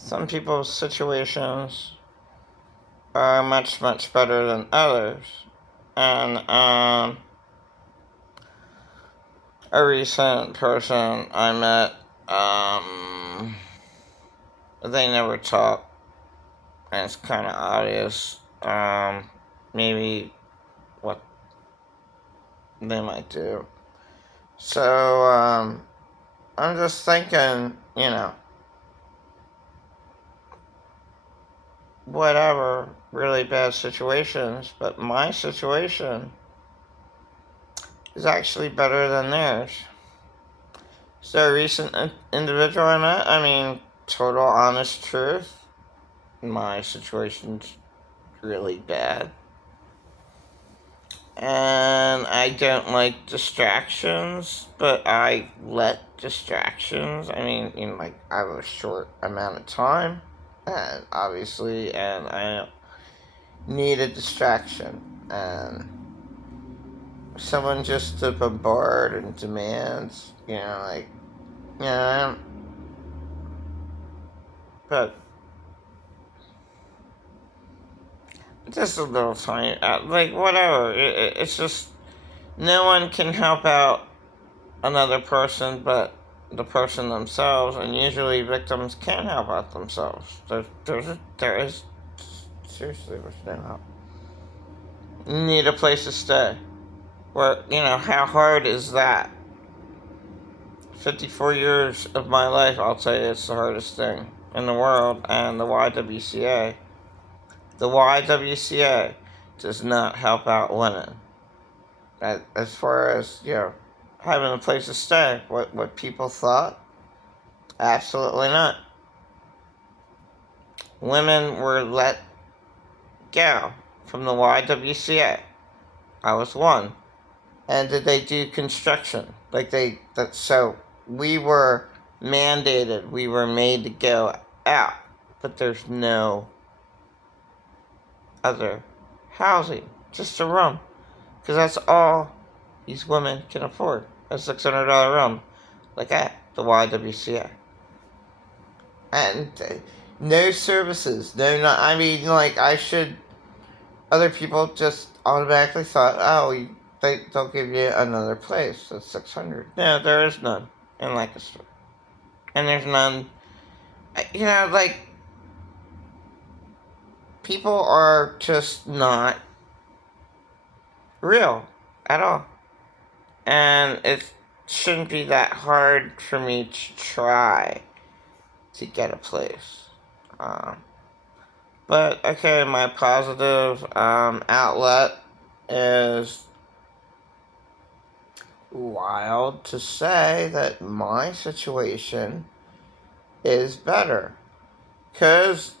some people's situations are much, much better than others. And a recent person I met, they never talk, and it's kind of obvious. Maybe what they might do. So, I'm just thinking, whatever, really bad situations, but my situation is actually better than theirs. So, a recent individual I met, total honest truth, my situation's really bad. And I don't like distractions, but I let distractions. I have a short amount of time, and obviously, and I need a distraction. And someone just to bombard and demands, but just a little tiny, whatever. It's just no one can help out another person but the person themselves, and usually victims can help out themselves. There is seriously, there's no help. You need a place to stay. Where, how hard is that? 54 years of my life, I'll tell you, it's the hardest thing in the world, and the YWCA. The YWCA does not help out women. As far as, having a place to stay, what people thought, absolutely not. Women were let go from the YWCA. I was one. And did they do construction? So we were mandated, we were made to go out, but there's no other housing, just a room. Because that's all these women can afford, a $600 room, like at the YWCA. And no services, I should, other people just automatically thought, oh, they'll give you another place that's 600. No, there is none in Lancaster. And there's none, people are just not real at all. And it shouldn't be that hard for me to try to get a place. But, okay, my positive outlet is wild to say that my situation is better. Because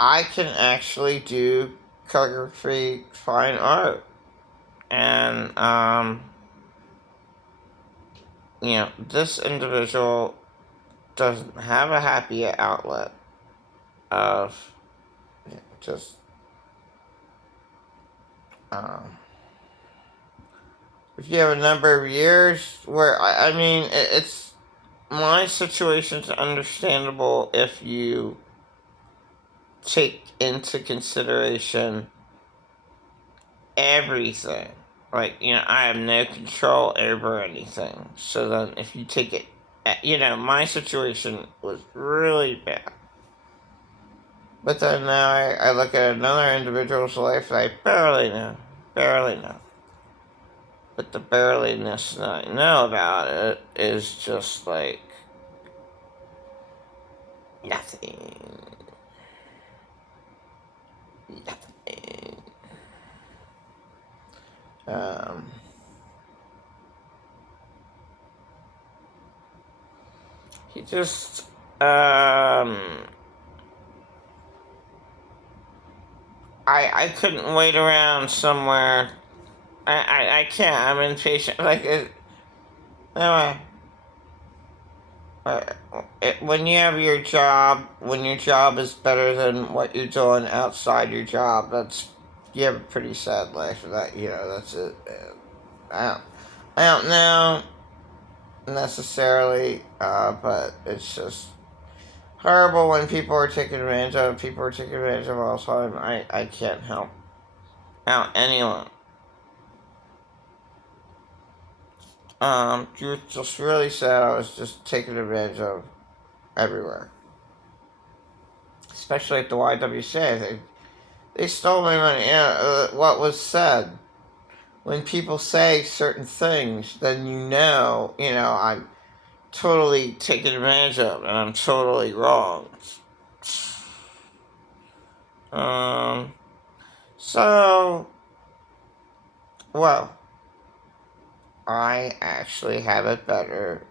I can actually do calligraphy, fine art. And, this individual doesn't have a happy outlet of just, if you have a number of years where, it's, my situation's understandable if you take into consideration everything. I have no control over anything. So then if you take it, my situation was really bad. But then now I look at another individual's life that I barely know. But the barelyness that I know about it is just like nothing. Nothing. He just, I couldn't wait around somewhere. I can't. I'm impatient. Anyway. When you have your job, when your job is better than what you're doing outside your job, you have a pretty sad life. That's it. I don't know necessarily, but it's just horrible when people are taken advantage of. People are taken advantage of all the time. I can't help out anyone. You just really sad. I was just taken advantage of everywhere. Especially at the YWCA. They stole my money. What was said. When people say certain things, then I'm totally taken advantage of, and I'm totally wrong. So, well, I actually have it better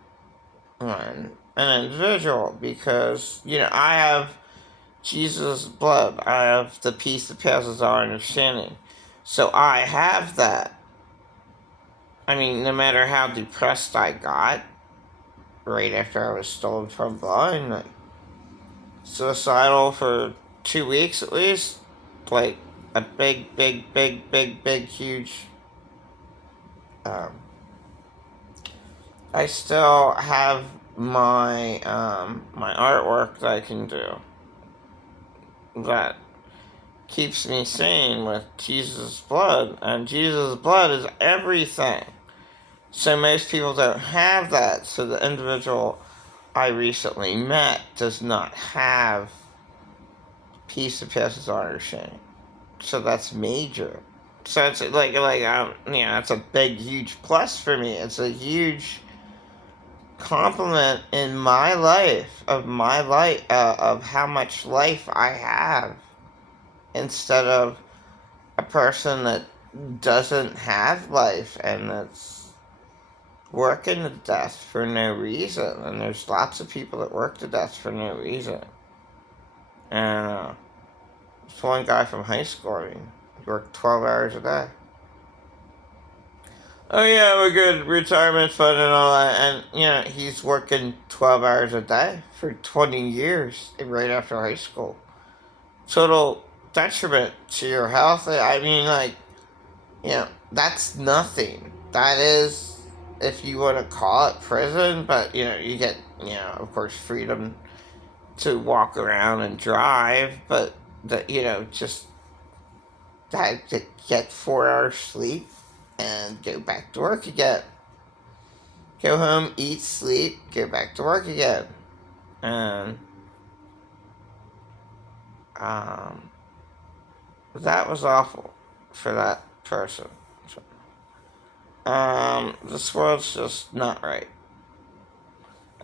when an individual because, I have Jesus' blood. I have the peace that passes our understanding. So I have that. I mean, no matter how depressed I got right after I was stolen from blind, like, suicidal for 2 weeks at least, like a big, huge. I still have my artwork that I can do that keeps me sane with Jesus' blood, and Jesus' blood is everything. So most people don't have that. So the individual I recently met does not have peace that passes our understanding. So that's major. So it's it's a big, huge plus for me. It's a huge compliment in my life of how much life I have, instead of a person that doesn't have life and that's working to death for no reason. And there's lots of people that work to death for no reason. And there's one guy from high school, he worked 12 hours a day. Oh yeah, we're good retirement fund and all that, and he's working 12 hours a day for 20 years right after high school. Total detriment to your health. I mean, that's nothing. That is, if you want to call it prison, but you get, of course, freedom to walk around and drive, but just that to get 4 hours sleep and go back to work again. Go home, eat, sleep, go back to work again. And that was awful for that person. This world's just not right.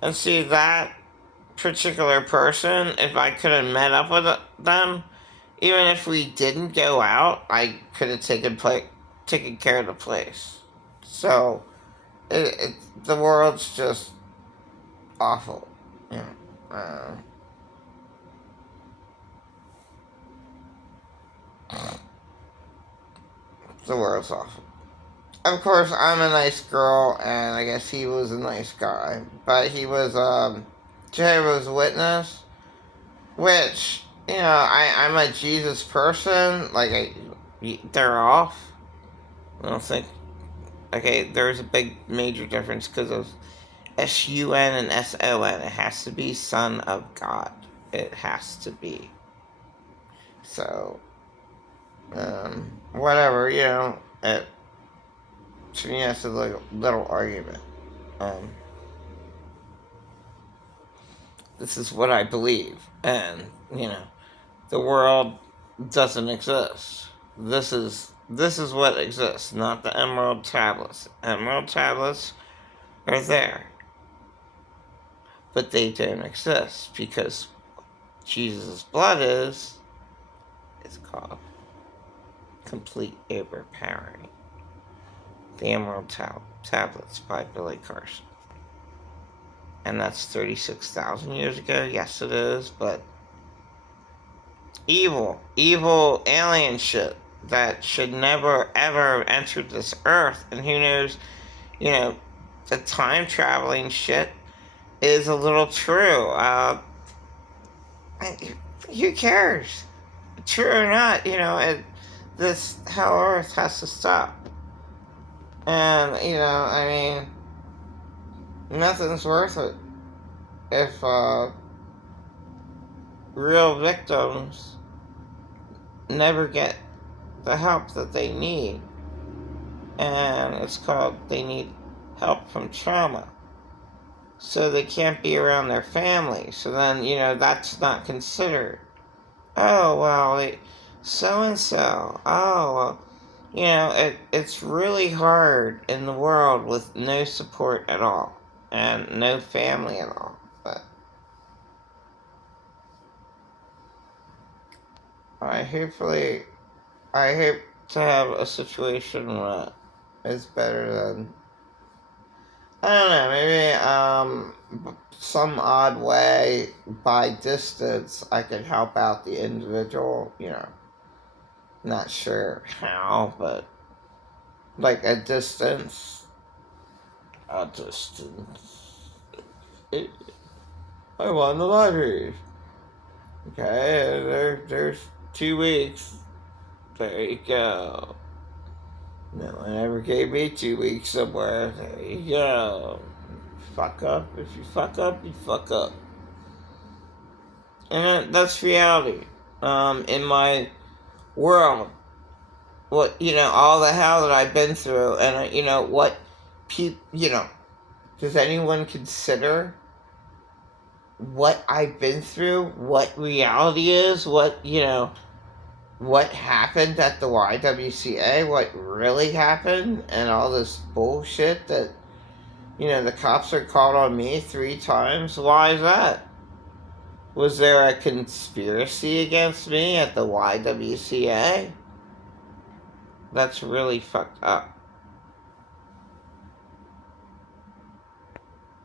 And see, that particular person, if I could have met up with them, even if we didn't go out, I could have taken care of the place. So, the world's just awful. The world's awful. Of course, I'm a nice girl, and I guess he was a nice guy. But he was, Jehovah's Witness, which, I'm a Jesus person. They're off. I don't think. Okay, there's a big major difference because of SUN and SON. It has to be Son of God. It has to be. So, whatever, to me, that's a little argument. This is what I believe, and the world doesn't exist. This is what exists, not the Emerald Tablets. Emerald Tablets are there, but they don't exist because Jesus' blood is called Complete Overpowering. The Emerald Tablets by Billy Carson. And that's 36,000 years ago. Yes, it is, but evil alien shit that should never, ever have entered this earth. And who knows, the time traveling shit is a little true. Who cares? True or not, this hell earth has to stop. And, nothing's worth it if real victims never get the help that they need. And it's called they need help from trauma. So they can't be around their family. So then, that's not considered. Oh, well, so and so. Oh, well, it's really hard in the world with no support at all and no family at all. But I hope to have a situation that is better than, I don't know, maybe some odd way by distance I could help out the individual, not sure how, but like a distance. I'm on the library. Okay, there's 2 weeks. There you go. No one ever gave me 2 weeks somewhere. There you go. Fuck up. If you fuck up, you fuck up. And that's reality. In my world, all the hell that I've been through, and what does anyone consider what I've been through, what reality is, what happened at the YWCA, what really happened, and all this bullshit that, the cops are called on me 3 times? Why is that? Was there a conspiracy against me at the YWCA? That's really fucked up.